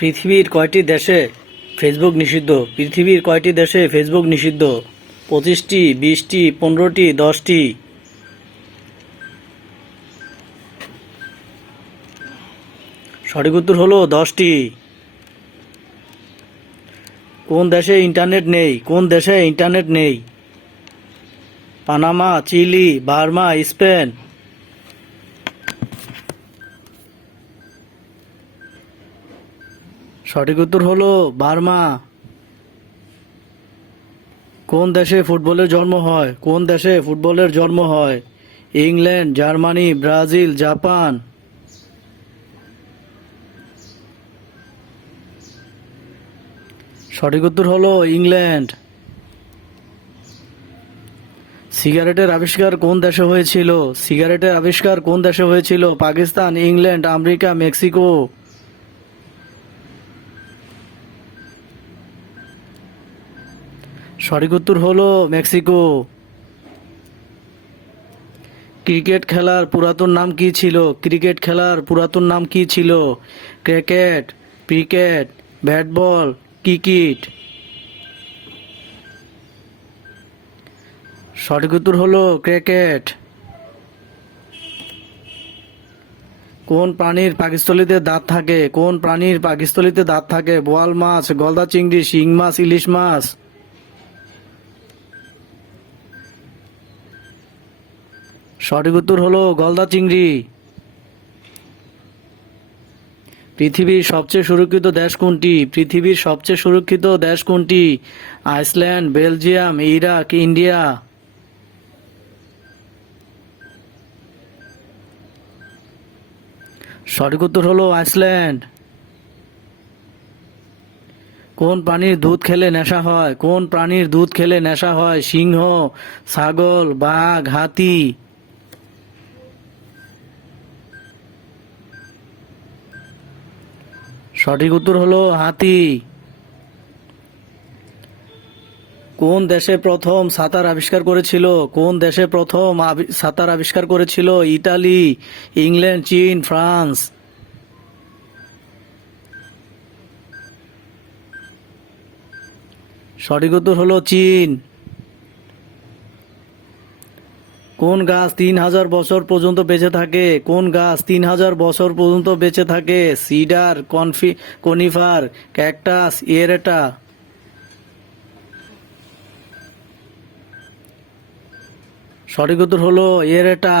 পৃথিবীর কয়টি দেশে ফেসবুক নিষিদ্ধ? পৃথিবীর কয়টি দেশে ফেসবুক নিষিদ্ধ? 25টি, 20টি, 15টি, 10টি? সঠিক উত্তর হলো 10টি। কোন দেশে ইন্টারনেট নেই? কোন দেশে ইন্টারনেট নেই? Panama, Chile, Burma, Spain? সঠিক উত্তর হলো বার্মা। কোন দেশে ফুটবলের জন্ম হয়? কোন দেশে ফুটবলের জন্ম হয়? England, Germany, Brazil, Japan? সঠিক উত্তর হলো ইংল্যান্ড। সিগারেটের আবিষ্কার কোন দেশে হয়েছিল? সিগারেটের আবিষ্কার কোন দেশে হয়েছিল? Pakistan, England, America, Mexico? সঠিক উত্তর হলো মেক্সিকো। ক্রিকেট খেলার পুরাতন নাম কি ছিল? ক্রিকেট খেলার পুরাতন নাম কি ছিল? Cricket, cricket, bat ball, cricket? সঠিক উত্তর হলো ক্রিকেট। কোন প্রাণীর পাকস্থলীতে দাঁত থাকে? কোন প্রাণীর পাকস্থলীতে দাঁত থাকে? বোয়াল মাছ, গলদা চিংড়ি, শিং মাছ, ইলিশ মাছ? সঠিক উত্তর হলো গলদা চিংড়ি। পৃথিবীর সবচেয়ে সুরক্ষিত দেশ কোনটি? পৃথিবীর সবচেয়ে সুরক্ষিত দেশ কোনটি? Iceland, Belgium, Iraq, India? সঠিক উত্তর হলো আইসল্যান্ড। কোন প্রাণীর দুধ খেলে নেশা হয়? কোন প্রাণীর দুধ খেলে নেশা হয়? সিংহ, ছাগল, বাঘ, হাতি? সঠিক উত্তর হলো হাতি। কোন দেশে প্রথম সাঁতার আবিষ্কার করেছিল? কোন দেশে প্রথম সাঁতার আবিষ্কার করেছিল? ইতালি, ইংল্যান্ড, চীন, ফ্রান্স? সঠিক উত্তর হলো চীন। কোন গাছ 3000 বছর পর্যন্ত বেঁচে থাকে? কোন গাছ 3000 বছর পর্যন্ত বেঁচে থাকে? সিডার, কনিফার, ক্যাকটাস, এরেটা? সঠিক উত্তর হলো এরেটা।